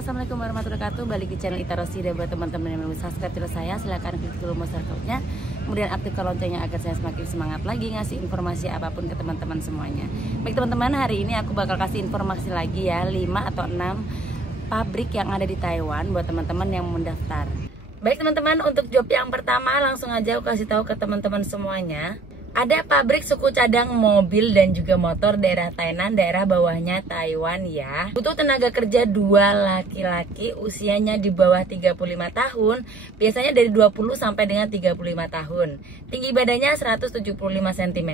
assalamualaikum warahmatullahi wabarakatuh. Balik di channel Ita Rosida. Buat teman-teman yang belum subscribe channel saya, silahkan klik dulu subscribe-nya, kemudian aktifkan loncengnya agar saya semakin semangat lagi ngasih informasi apapun ke teman-teman semuanya. Baik teman-teman, hari ini aku bakal kasih informasi lagi ya, 5 atau 6 pabrik yang ada di Taiwan buat teman-teman yang mendaftar. Baik teman-teman, untuk job yang pertama langsung aja aku kasih tahu ke teman-teman semuanya. Ada pabrik suku cadang mobil dan juga motor daerah Tainan, daerah bawahnya Taiwan ya. Butuh tenaga kerja 2 laki-laki, usianya di bawah 35 tahun, biasanya dari 20 sampai dengan 35 tahun. Tinggi badannya 175 cm,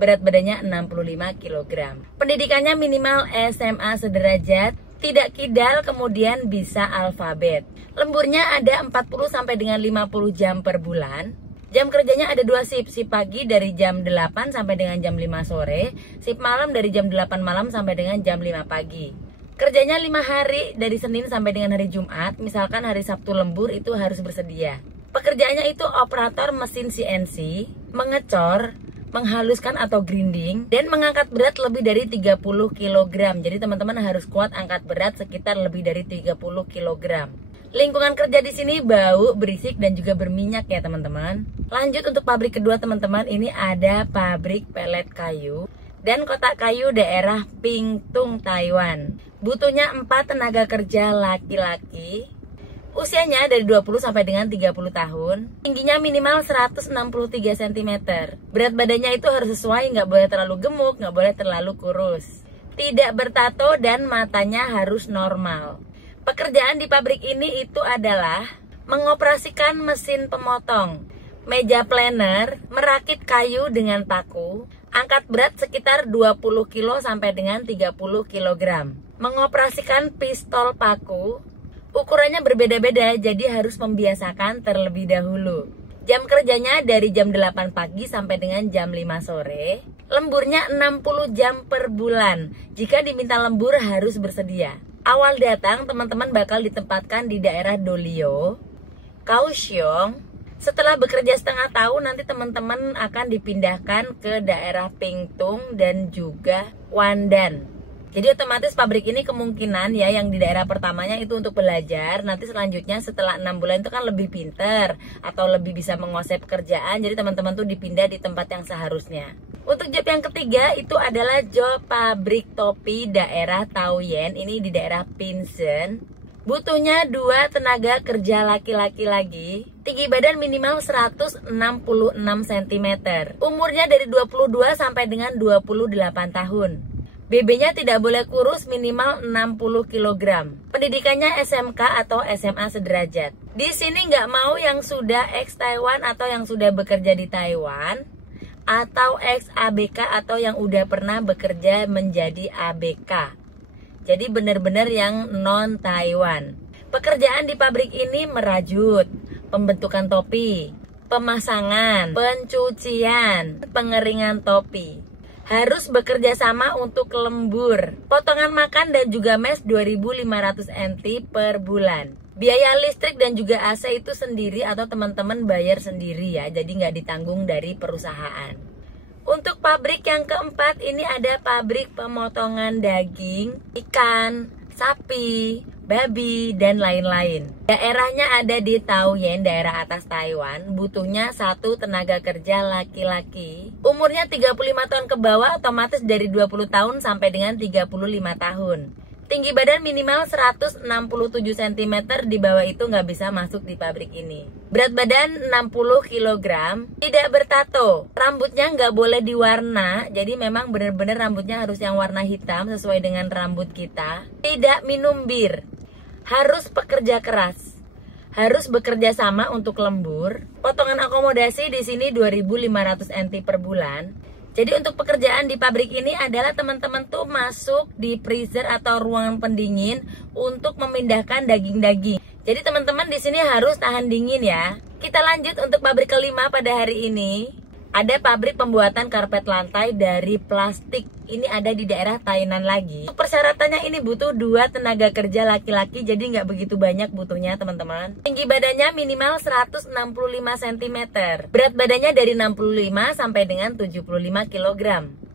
berat badannya 65 kg. Pendidikannya minimal SMA sederajat, tidak kidal, kemudian bisa alfabet. Lemburnya ada 40 sampai dengan 50 jam per bulan. Jam kerjanya ada 2 shift, shift pagi dari jam 8 sampai dengan jam 5 sore, shift malam dari jam 8 malam sampai dengan jam 5 pagi. Kerjanya 5 hari dari Senin sampai dengan hari Jumat, misalkan hari Sabtu lembur itu harus bersedia. Pekerjaannya itu operator mesin CNC, mengecor, menghaluskan atau grinding, dan mengangkat berat lebih dari 30 kg. Jadi teman-teman harus kuat angkat berat sekitar lebih dari 30 kg. Lingkungan kerja di sini bau, berisik, dan juga berminyak ya teman-teman. Lanjut untuk pabrik kedua teman-teman, ini ada pabrik pelet kayu dan kotak kayu daerah Pingtung, Taiwan. Butuhnya 4 tenaga kerja laki-laki. Usianya dari 20 sampai dengan 30 tahun. Tingginya minimal 163 cm. Berat badannya itu harus sesuai, nggak boleh terlalu gemuk, nggak boleh terlalu kurus. Tidak bertato dan matanya harus normal. Pekerjaan di pabrik ini itu adalah mengoperasikan mesin pemotong, meja planer, merakit kayu dengan paku, angkat berat sekitar 20 kg sampai dengan 30 kg. Mengoperasikan pistol paku, ukurannya berbeda-beda, jadi harus membiasakan terlebih dahulu. Jam kerjanya dari jam 8 pagi sampai dengan jam 5 sore. Lemburnya 60 jam per bulan. Jika diminta lembur harus bersedia. Awal datang teman-teman bakal ditempatkan di daerah Dolio, Kaohsiung. Setelah bekerja setengah tahun nanti teman-teman akan dipindahkan ke daerah Pingtung dan juga Wandan. Jadi otomatis pabrik ini kemungkinan ya yang di daerah pertamanya itu untuk belajar. Nanti selanjutnya setelah 6 bulan itu kan lebih pinter atau lebih bisa menguasai pekerjaan. Jadi teman-teman tuh dipindah di tempat yang seharusnya. Untuk job yang ketiga itu adalah job pabrik topi daerah Taoyuan. Ini di daerah Pinsen. Butuhnya 2 tenaga kerja laki-laki lagi. Tinggi badan minimal 166 cm. Umurnya dari 22 sampai dengan 28 tahun. BB-nya tidak boleh kurus, minimal 60 kg. Pendidikannya SMK atau SMA sederajat. Di sini nggak mau yang sudah ex Taiwan atau yang sudah bekerja di Taiwan, atau ex ABK atau yang udah pernah bekerja menjadi ABK. Jadi benar-benar yang non Taiwan. Pekerjaan di pabrik ini merajut, pembentukan topi, pemasangan, pencucian, pengeringan topi. Harus bekerja sama untuk lembur, potongan makan dan juga mes 2.500 NT per bulan. Biaya listrik dan juga AC itu sendiri atau teman-teman bayar sendiri ya, jadi nggak ditanggung dari perusahaan. Untuk pabrik yang keempat ini ada pabrik pemotongan daging, ikan, sapi, babi, dan lain-lain. Daerahnya ada di Taoyuan, daerah atas Taiwan. Butuhnya 1 tenaga kerja laki-laki. Umurnya 35 tahun ke bawah, otomatis dari 20 tahun sampai dengan 35 tahun. Tinggi badan minimal 167 cm, di bawah itu nggak bisa masuk di pabrik ini. Berat badan 60 kg, tidak bertato. Rambutnya nggak boleh diwarna, jadi memang benar-benar rambutnya harus yang warna hitam sesuai dengan rambut kita. Tidak minum bir. Harus pekerja keras. Harus bekerja sama untuk lembur. Potongan akomodasi di sini 2.500 NT per bulan. Jadi untuk pekerjaan di pabrik ini adalah teman-teman tuh masuk di freezer atau ruangan pendingin untuk memindahkan daging-daging. Jadi teman-teman di sini harus tahan dingin ya. Kita lanjut untuk pabrik kelima pada hari ini. Ada pabrik pembuatan karpet lantai dari plastik. ini ada di daerah Tainan lagi. Untuk persyaratannya ini butuh 2 tenaga kerja laki-laki, jadi nggak begitu banyak butuhnya teman-teman. Tinggi badannya minimal 165 cm, berat badannya dari 65 sampai dengan 75 kg.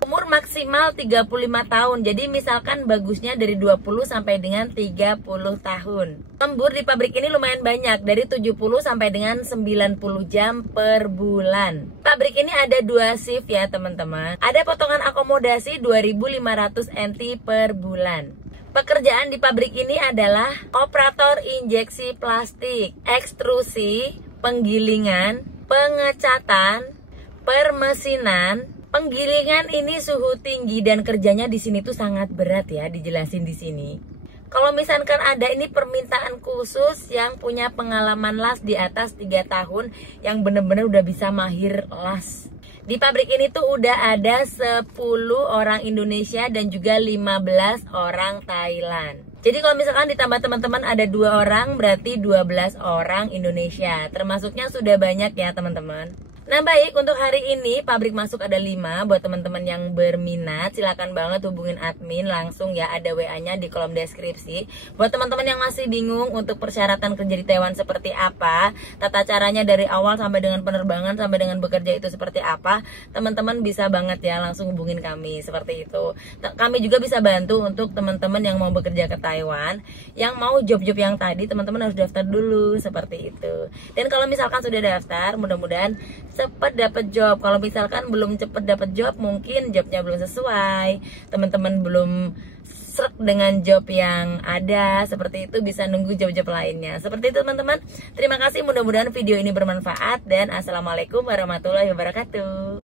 Umur maksimal 35 tahun. Jadi misalkan bagusnya dari 20 sampai dengan 30 tahun. Lembur di pabrik ini lumayan banyak, dari 70 sampai dengan 90 jam per bulan. Pabrik ini ada 2 shift ya teman-teman. Ada potongan akomodasi 2.500 NT per bulan. Pekerjaan di pabrik ini adalah operator injeksi plastik, ekstrusi, penggilingan, pengecatan, permesinan. Penggilingan ini suhu tinggi dan kerjanya di sini tuh sangat berat ya, dijelasin di sini. Kalau misalkan ada ini permintaan khusus yang punya pengalaman las di atas 3 tahun, yang bener-bener udah bisa mahir las. Di pabrik ini tuh udah ada 10 orang Indonesia dan juga 15 orang Thailand. Jadi kalau misalkan ditambah teman-teman ada 2 orang, berarti 12 orang Indonesia. Termasuknya sudah banyak ya teman-teman. Nah baik, untuk hari ini pabrik masuk ada 5. Buat teman-teman yang berminat silakan banget hubungin admin langsung ya, ada WA-nya di kolom deskripsi. Buat teman-teman yang masih bingung untuk persyaratan kerja di Taiwan seperti apa, tata caranya dari awal sampai dengan penerbangan sampai dengan bekerja itu seperti apa, teman-teman bisa banget ya langsung hubungin kami seperti itu. Kami juga bisa bantu untuk teman-teman yang mau bekerja ke Taiwan, yang mau job-job yang tadi, teman-teman harus daftar dulu seperti itu. Dan kalau misalkan sudah daftar, mudah-mudahan cepet dapet job. Kalau misalkan belum cepet dapet job, mungkin jobnya belum sesuai, teman-teman belum srek dengan job yang ada, seperti itu bisa nunggu job-job lainnya. Seperti itu teman-teman. Terima kasih, mudah-mudahan video ini bermanfaat dan assalamualaikum warahmatullahi wabarakatuh.